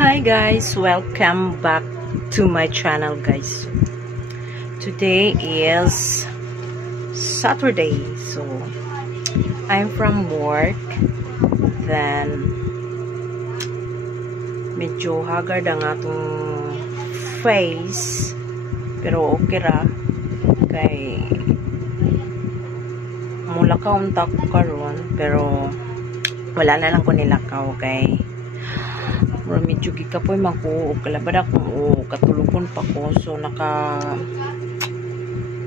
Hi guys, welcome back to my channel guys. Today is Saturday, so I'm from work. Then medyo haggard ang atong face, pero okay ra kay mulakaw unta ko karon, pero wala na lang ko nilakaw kay medyo gikapoy man ko og kalabada ko o katulupon pa ko, so naka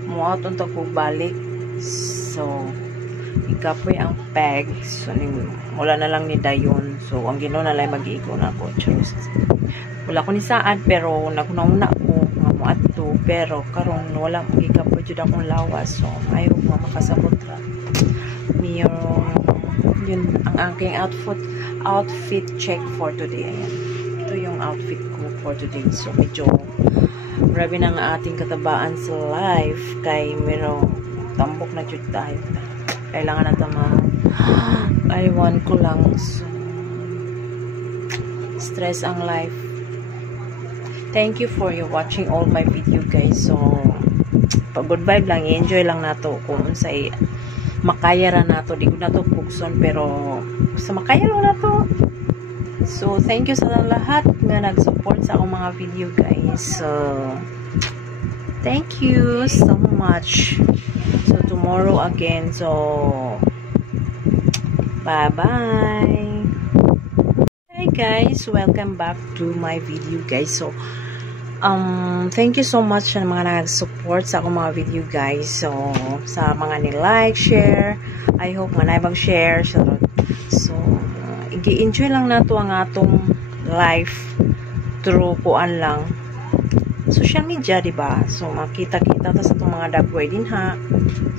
muot unta ko balik, so gikapoy ang peg, so wala na lang ni dayon, so ang Ginoo na lang mag-igo na ko. Wala ko ni saad pero nakunauna ko nga muadto, pero karon wala mo gikapoy jud akong lawas, so ayaw ko makasabot ra yun ang aking outfit check for today. Ayan. Ito yung outfit ko for today. So medyo grabe na nga ating katabaan sa life kay merong tambok na jud tayo. Kailangan natin aywan ko lang, so stress ang life. Thank you for your watching all my video guys. So pag good vibe lang, enjoy lang nato kung unsay makaya ra nato, di ko na to bukson, pero sa makaya lang nato. So thank you sa lahat nga nag-support sa akong mga video guys. So thank you so much. So tomorrow again, so bye bye. Hi guys, welcome back to my video guys. So thank you so much sa mga nag-support sa akong mga video guys. So sa mga ni-like, share, I hope nga na mag-share. So i-enjoy lang nato ang atong life through kuan lang social media, diba? So makita-kita ta sa itong mga dagway din ha.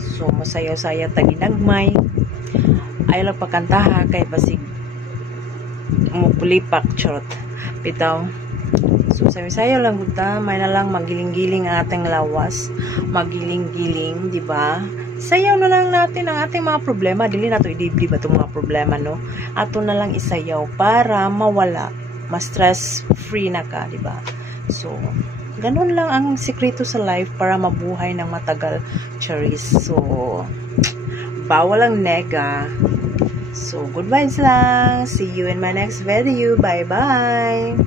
So masayaw-sayaw taginagmay, ayaw lang pakantaha kay basig mupulipak charot bitaw. So sayo-sayo lang buta, may na lang magiling-giling ang ating lawas, magiling-giling, di ba? Sayaw na lang natin ang ating mga problema, dili nato idibli ba itong mga problema, no? Ato na lang isayaw para mawala, ma-stress free na ka, di ba? So ganun lang ang sikreto sa life para mabuhay ng matagal, Charis. So bawal ang nega. So good vibes lang. See you in my next video. Bye bye.